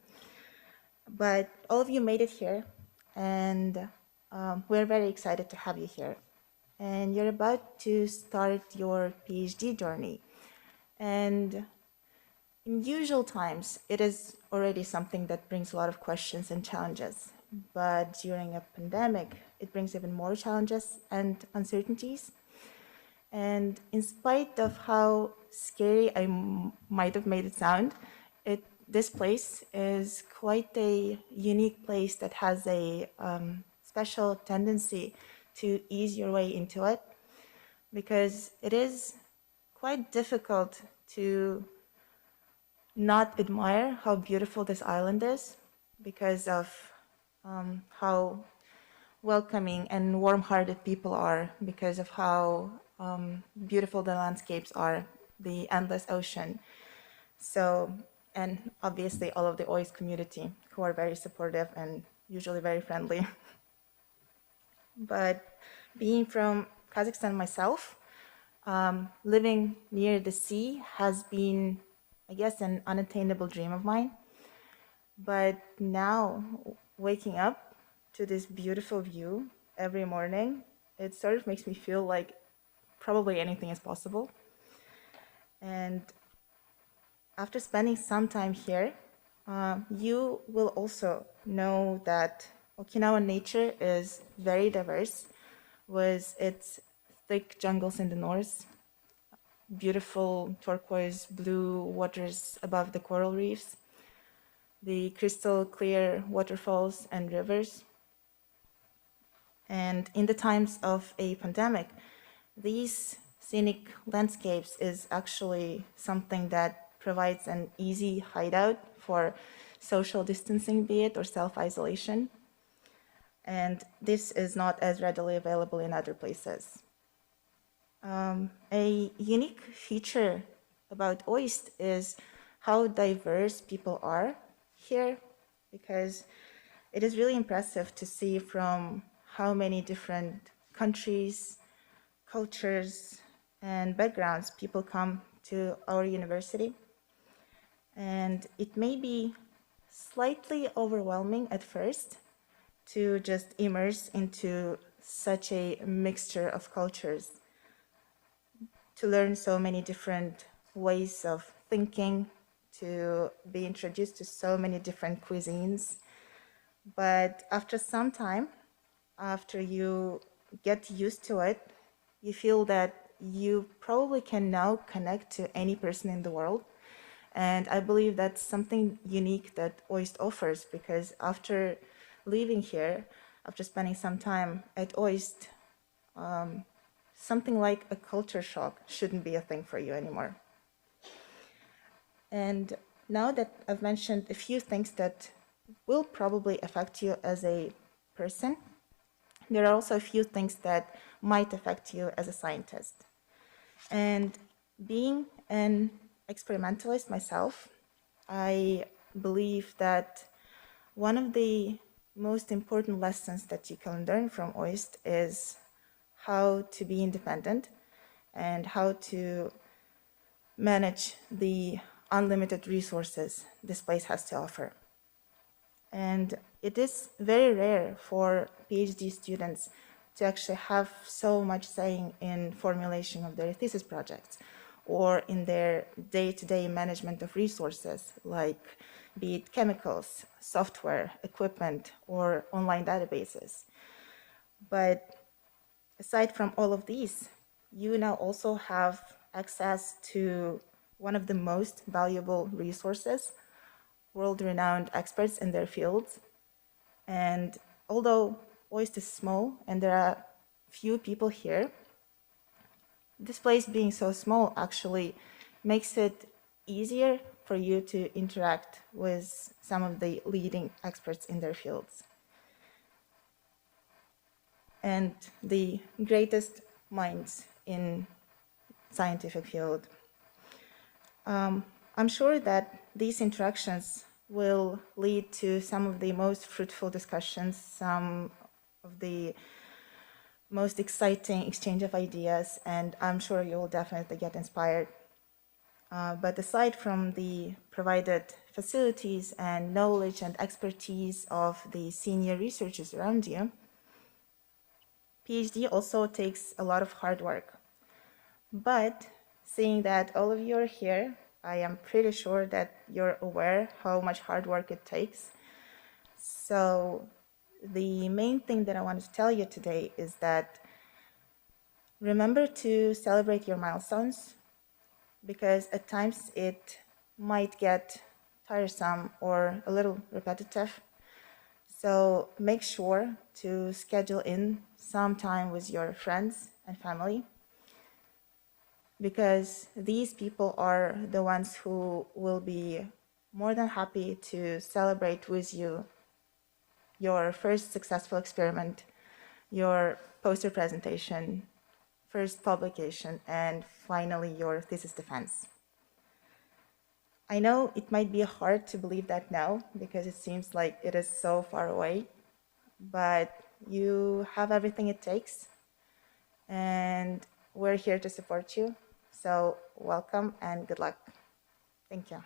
But all of you made it here, and we're very excited to have you here. And you're about to start your PhD journey. And in usual times, it is already something that brings a lot of questions and challenges. But during a pandemic, it brings even more challenges and uncertainties. And in spite of how scary I might have made it sound, this place is quite a unique place that has a special tendency to ease your way into it, because it is quite difficult to not admire how beautiful this island is because of how welcoming and warm-hearted people are, because of how beautiful the landscapes are, the endless ocean. So and obviously all of the OIST community who are very supportive and usually very friendly. But being from Kazakhstan myself, living near the sea has been, I guess, an unattainable dream of mine. But now, waking up to this beautiful view every morning, it sort of makes me feel like probably anything is possible. And after spending some time here, you will also know that Okinawan nature is very diverse, with its thick jungles in the north, beautiful turquoise blue waters above the coral reefs, the crystal clear waterfalls and rivers. And in the times of a pandemic, these scenic landscapes is actually something that provides an easy hideout for social distancing, be it, or self-isolation. And this is not as readily available in other places. A unique feature about OIST is how diverse people are here, because it is really impressive to see from how many different countries, cultures, and backgrounds people come to our university. And it may be slightly overwhelming at first to just immerse into such a mixture of cultures, to learn so many different ways of thinking, to be introduced to so many different cuisines. But after some time, after you get used to it, you feel that you probably can now connect to any person in the world. And I believe that's something unique that OIST offers, because after leaving here, after spending some time at OIST, something like a culture shock shouldn't be a thing for you anymore. And now that I've mentioned a few things that will probably affect you as a person, there are also a few things that might affect you as a scientist. And being an experimentalist myself, I believe that one of the most important lessons that you can learn from OIST is how to be independent and how to manage the unlimited resources this place has to offer. And it is very rare for PhD students to actually have so much saying in formulation of their thesis projects or in their day-to-day management of resources, like be it chemicals, software, equipment, or online databases. But aside from all of these, you now also have access to one of the most valuable resources, world-renowned experts in their fields. And although OIST is small and there are few people here, this place being so small actually makes it easier for you to interact with some of the leading experts in their fields and the greatest minds in scientific field. I'm sure that these interactions will lead to some of the most fruitful discussions, some of the most exciting exchange of ideas, and I'm sure you will definitely get inspired. But aside from the provided facilities and knowledge and expertise of the senior researchers around you, PhD also takes a lot of hard work. But seeing that all of you are here, I am pretty sure that you're aware how much hard work it takes. So the main thing that I wanted to tell you today is that remember to celebrate your milestones, because at times it might get tiresome or a little repetitive. So make sure to schedule in some time with your friends and family, because these people are the ones who will be more than happy to celebrate with you your first successful experiment, your poster presentation, first publication, and finally your thesis defense. I know it might be hard to believe that now because it seems like it is so far away, but you have everything it takes, and we're here to support you. So welcome and good luck. Thank you.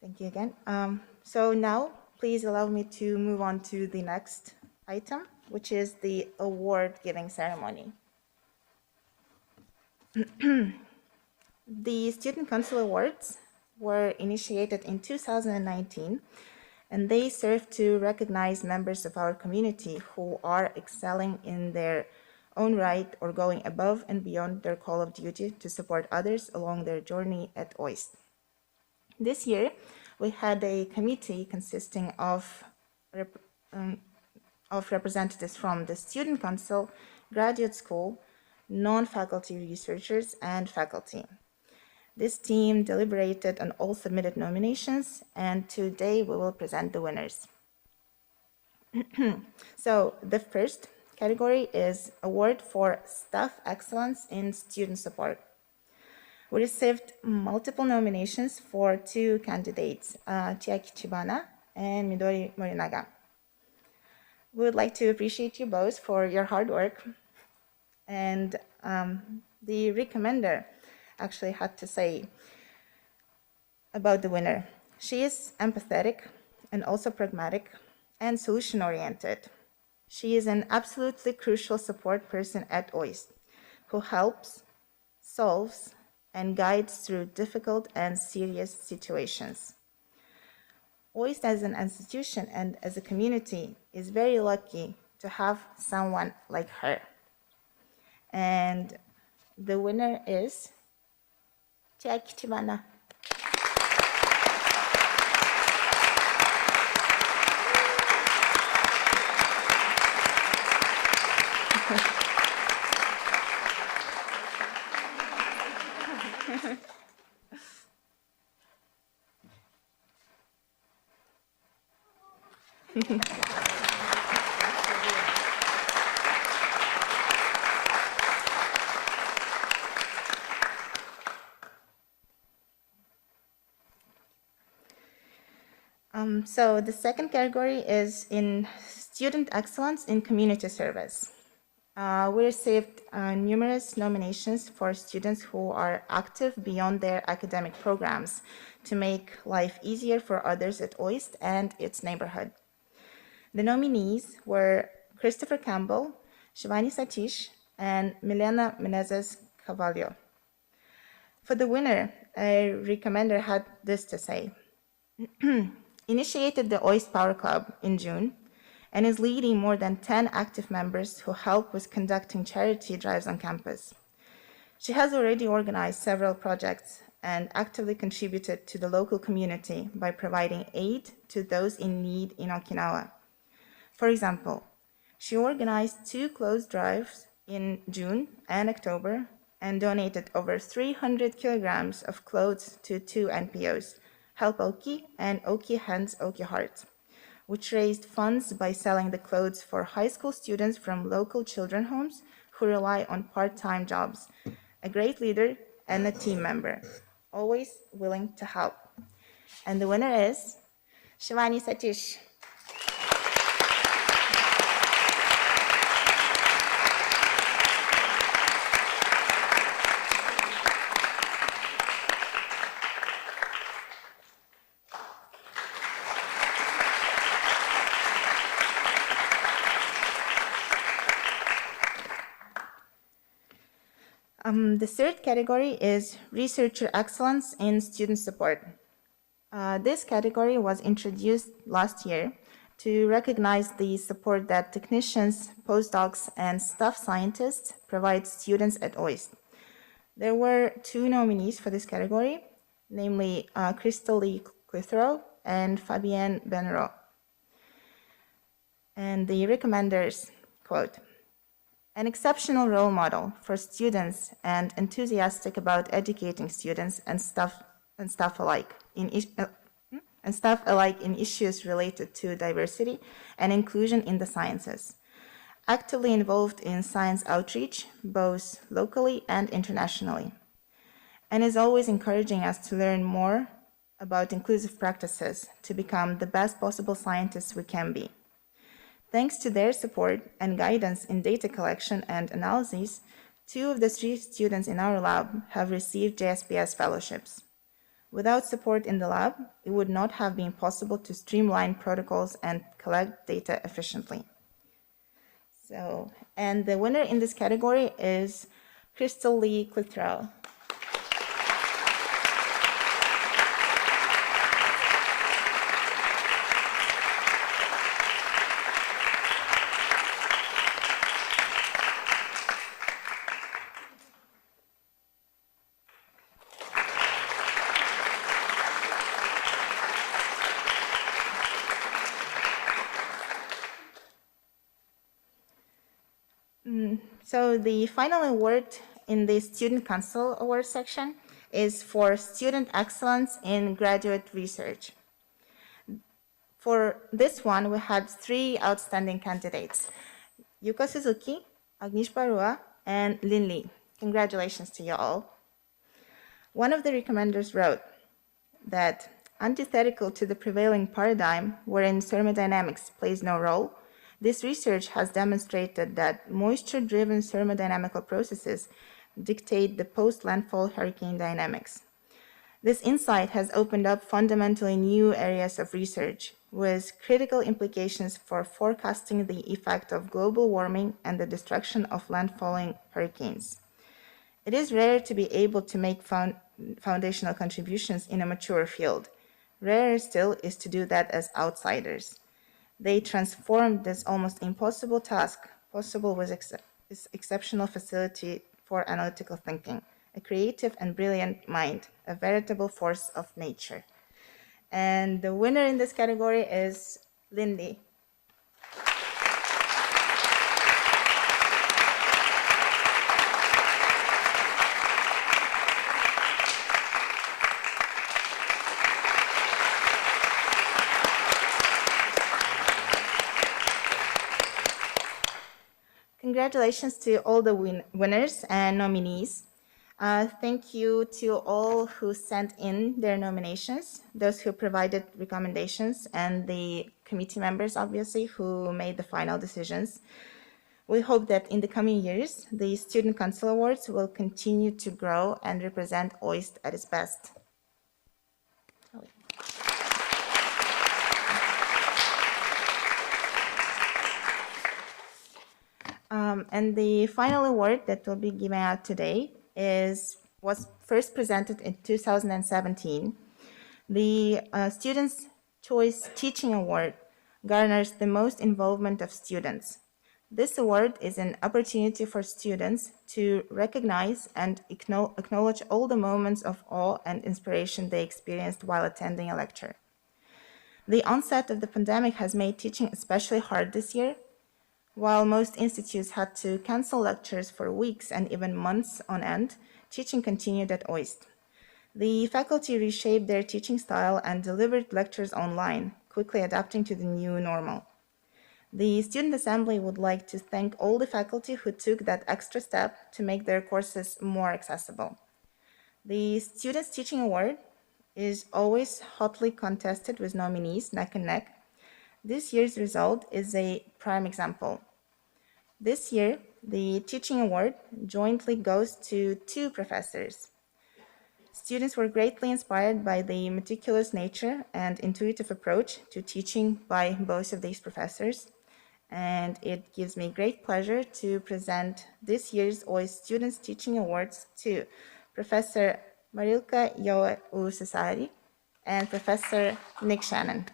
Thank you again. So now, please allow me to move on to the next item, which is the award-giving ceremony. The Student Council Awards were initiated in 2019, and they serve to recognize members of our community who are excelling in their own right or going above and beyond their call of duty to support others along their journey at OIST. This year, we had a committee consisting of representatives from the Student Council, graduate school, non-faculty researchers, and faculty. This team deliberated on all submitted nominations, and today we will present the winners. So the first category is Award for Staff Excellence in Student Support. We received multiple nominations for two candidates, Chiaki Chibana and Midori Morinaga. We would like to appreciate you both for your hard work. And the recommender actually had to say about the winner. She is empathetic and also pragmatic and solution-oriented. She is an absolutely crucial support person at OIST who helps, solves, and guides through difficult and serious situations. OIST as an institution and as a community is very lucky to have someone like her. And the winner is Chiaki Chibana. So the second category is in Student Excellence in Community Service. We received numerous nominations for students who are active beyond their academic programs to make life easier for others at OIST and its neighborhood. The nominees were Christopher Campbell, Shivani Satish, and Milena Menezes Cavallo. For the winner, a recommender had this to say. Initiated the OIST Power Club in June and is leading more than 10 active members who help with conducting charity drives on campus. She has already organized several projects and actively contributed to the local community by providing aid to those in need in Okinawa. For example, she organized 2 clothes drives in June and October and donated over 300 kilograms of clothes to 2 NPOs, Help Oki and Oki Hands Oki Heart, which raised funds by selling the clothes for high school students from local children homes who rely on part-time jobs. A great leader and a team member, always willing to help. And the winner is Shivani Satish. The third category is Researcher Excellence in Student Support. This category was introduced last year to recognize the support that technicians, postdocs, and staff scientists provide students at OIST. There were 2 nominees for this category, namely Crystal Lee Clitheroe and Fabienne Benro. And the recommenders, quote, an exceptional role model for students and enthusiastic about educating students and staff alike in and staff alike in issues related to diversity and inclusion in the sciences. Actively involved in science outreach, both locally and internationally, and is always encouraging us to learn more about inclusive practices to become the best possible scientists we can be. Thanks to their support and guidance in data collection and analysis, 2 of the 3 students in our lab have received JSPS fellowships. Without support in the lab, it would not have been possible to streamline protocols and collect data efficiently. And the winner in this category is Crystal Lee Clitheroe. So the final award in the Student Council Award section is for Student Excellence in Graduate Research. For this one, we had 3 outstanding candidates, Yuka Suzuki, Agnish Barua, and Lin Li. Congratulations to you all. One of the recommenders wrote that, antithetical to the prevailing paradigm wherein thermodynamics plays no role, this research has demonstrated that moisture-driven thermodynamical processes dictate the post-landfall hurricane dynamics. This insight has opened up fundamentally new areas of research with critical implications for forecasting the effect of global warming and the destruction of landfalling hurricanes. It is rare to be able to make foundational contributions in a mature field. Rarer still is to do that as outsiders. They transformed this almost impossible task possible with exceptional facility for analytical thinking, a creative and brilliant mind, a veritable force of nature. And the winner in this category is Lindy. Congratulations to all the winners and nominees. Thank you to all who sent in their nominations, those who provided recommendations, and the committee members, obviously, who made the final decisions. We hope that in the coming years, the Student Council Awards will continue to grow and represent OIST at its best. And the final award that will be given out today was first presented in 2017. The Students' Choice Teaching Award garners the most involvement of students. This award is an opportunity for students to recognize and acknowledge all the moments of awe and inspiration they experienced while attending a lecture. The onset of the pandemic has made teaching especially hard this year. While most institutes had to cancel lectures for weeks and even months on end, teaching continued at OIST. The faculty reshaped their teaching style and delivered lectures online, quickly adapting to the new normal. The Student Assembly would like to thank all the faculty who took that extra step to make their courses more accessible. The Students' Teaching Award is always hotly contested with nominees neck and neck. This year's result is a prime example. This year, the Teaching Award jointly goes to 2 professors. Students were greatly inspired by the meticulous nature and intuitive approach to teaching by both of these professors, and it gives me great pleasure to present this year's OIST Students' Teaching Awards to Professor Marilka Yoe-Usasari and Professor Nick Shannon.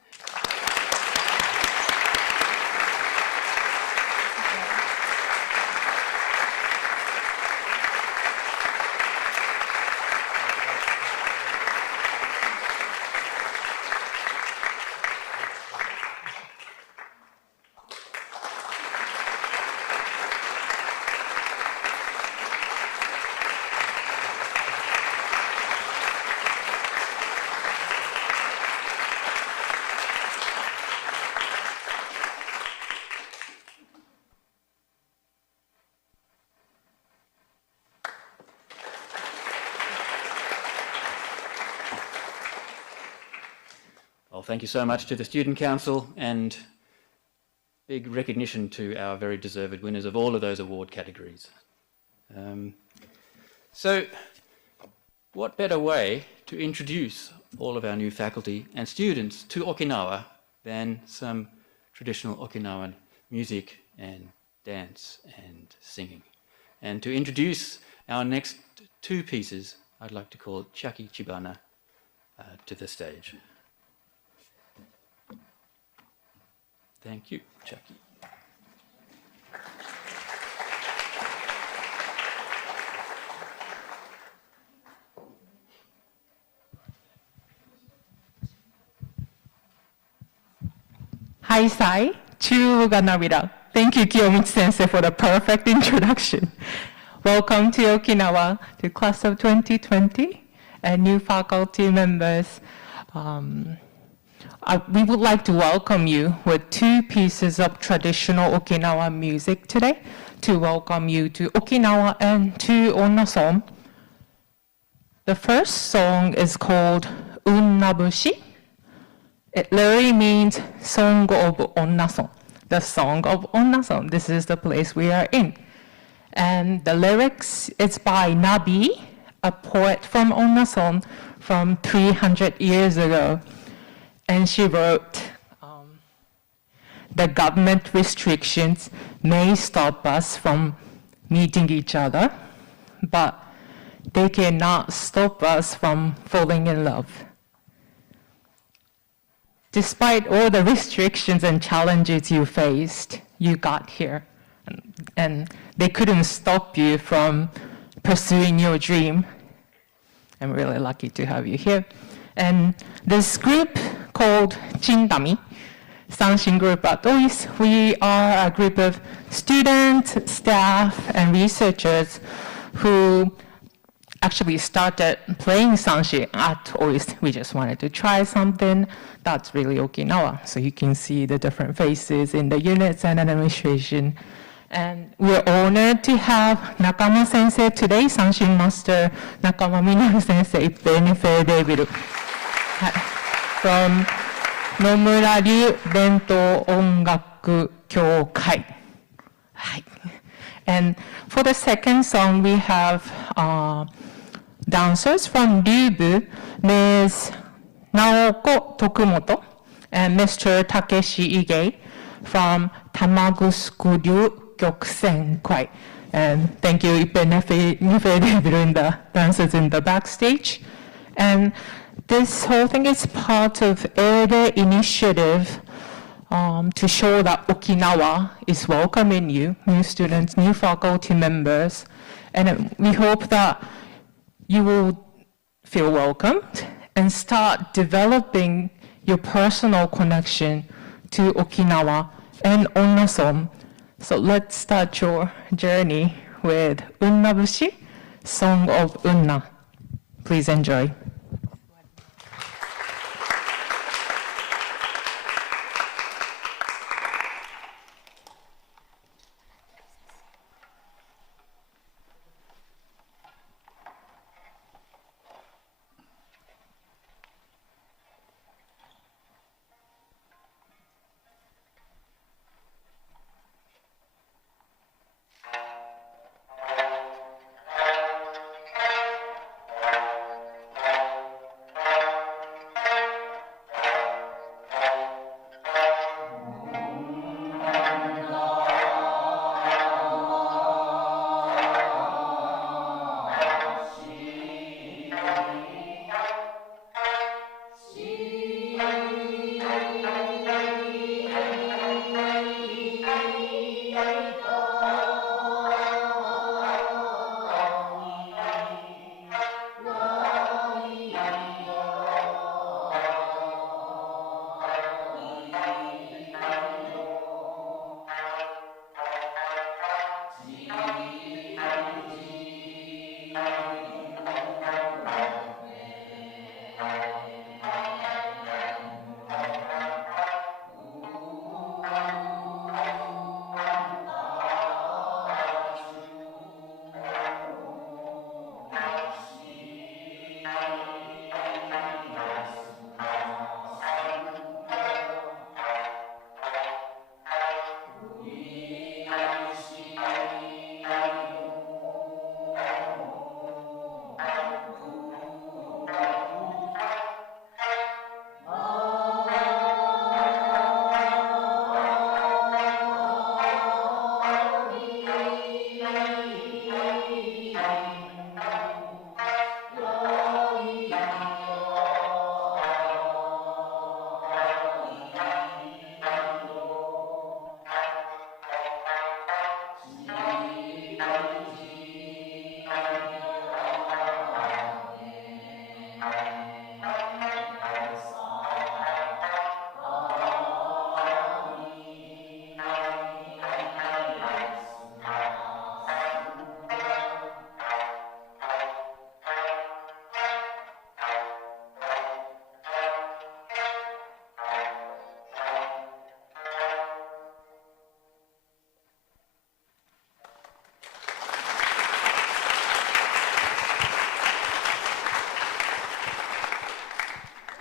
Well, thank you so much to the Student Council, and big recognition to our very deserved winners of all of those award categories. So, what better way to introduce all of our new faculty and students to Okinawa than some traditional Okinawan music and dance and singing. And to introduce our next two pieces, I'd like to call Chaki Chibana to the stage. Thank you, Chaki. Hi, Sai. Chu Ganabira. Thank you, Kiyomichi-sensei, for the perfect introduction. Welcome to Okinawa, the class of 2020, and new faculty members. We would like to welcome you with two pieces of traditional Okinawa music today to welcome you to Okinawa and to Onnason. The first song is called Unnabushi. It literally means Song of Onnason, the Song of Onnason. This is the place we are in. And the lyrics is by Nabi, a poet from Onnason from 300 years ago. And she wrote, the government restrictions may stop us from meeting each other, but they cannot stop us from falling in love. Despite all the restrictions and challenges you faced, you got here. And they couldn't stop you from pursuing your dream. I'm really lucky to have you here. And this group called Chindami, Sanshin Group at OIST, we are a group of students, staff, and researchers who actually started playing Sanshi at OIST. We just wanted to try something that's really Okinawa. So you can see the different faces in the units and administration. And we're honored to have Nakama Sensei today, Sanshin Master Nakama Minaru Sensei, benefit David from Nomura Ryu Bento Ongaku Kyokai. And for the second song, we have dancers from Ryubu, Ms. Naoko Tokumoto and Mr. Takeshi Ige from Tamagusuku Gyoksenkwai. And thank you, Ipe Nefe, the dancers in the backstage. And this whole thing is part of Erde initiative to show that Okinawa is welcoming you, new students, new faculty members. And we hope that you will feel welcomed and start developing your personal connection to Okinawa and Onnason. So let's start your journey with Unnabushi, Song of Unna. Please enjoy.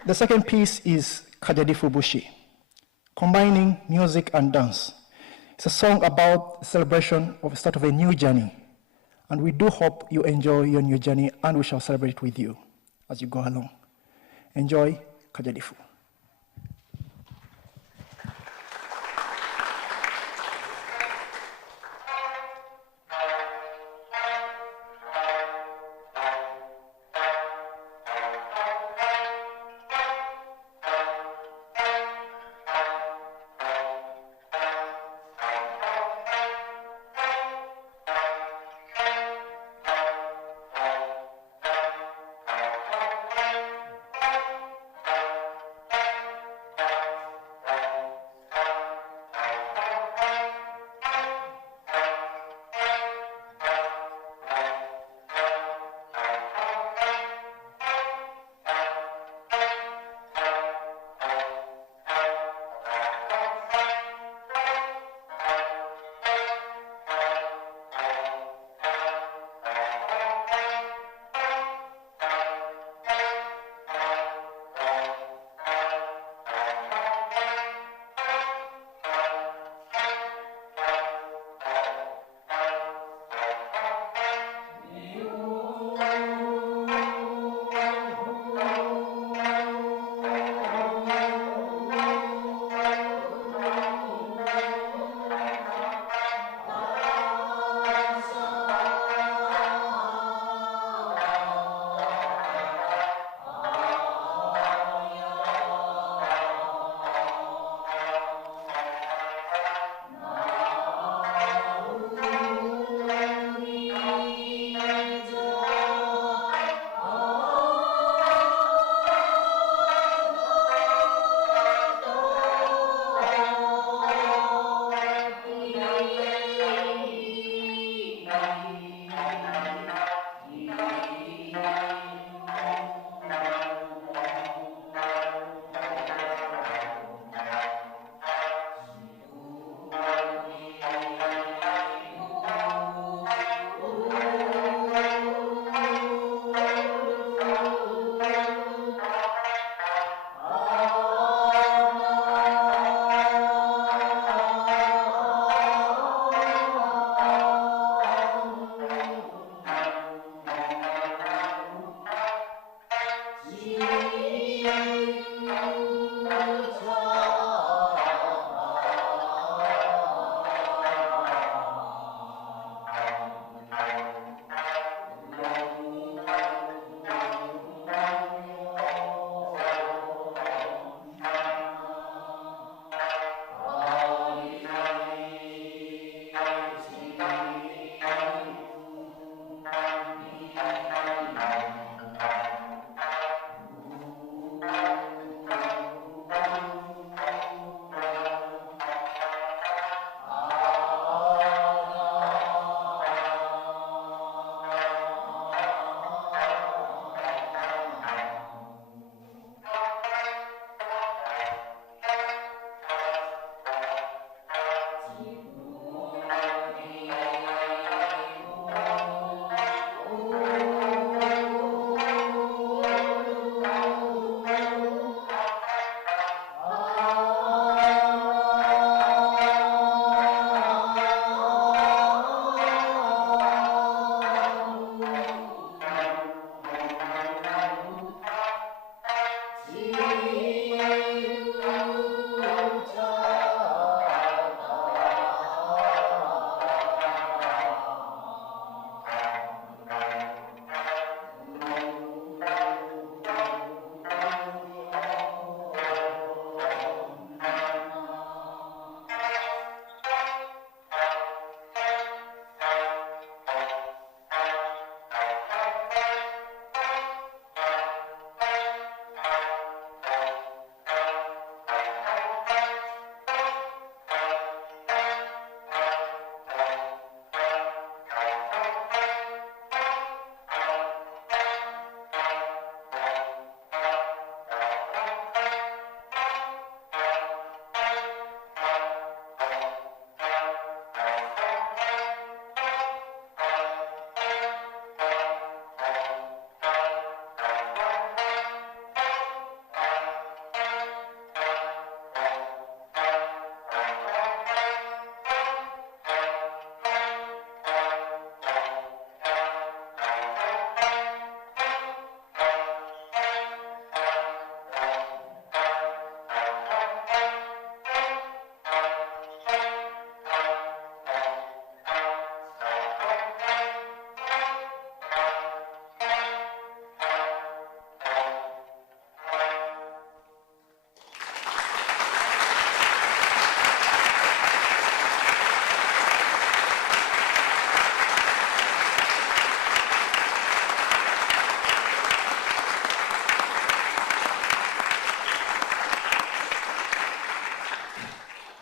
The second piece is Kajari Fubushi, combining music and dance. It's a song about celebration of the start of a new journey. And we do hope you enjoy your new journey, and we shall celebrate with you as you go along. Enjoy Kajarifu.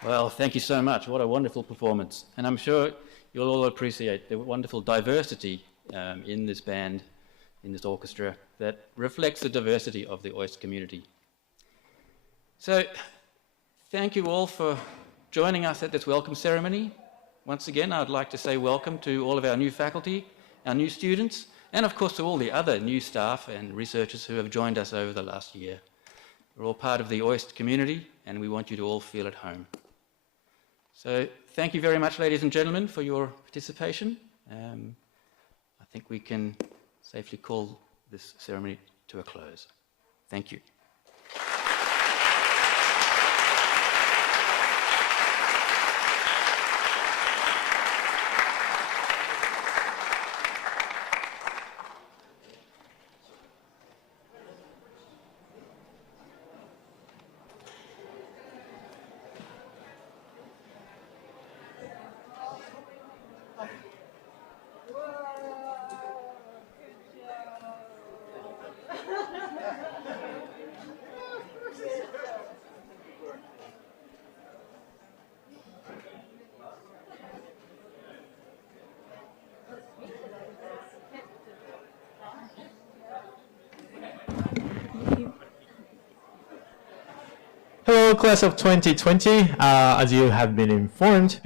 Well, thank you so much. What a wonderful performance. And I'm sure you'll all appreciate the wonderful diversity in this band, in this orchestra, that reflects the diversity of the OIST community. So, thank you all for joining us at this welcome ceremony. Once again, I'd like to say welcome to all of our new faculty, our new students, and of course to all the other new staff and researchers who have joined us over the last year. We're all part of the OIST community, and we want you to all feel at home. So thank you very much, ladies and gentlemen, for your participation. I think we can safely call this ceremony to a close. Thank you. Hello, class of 2020. As you have been informed,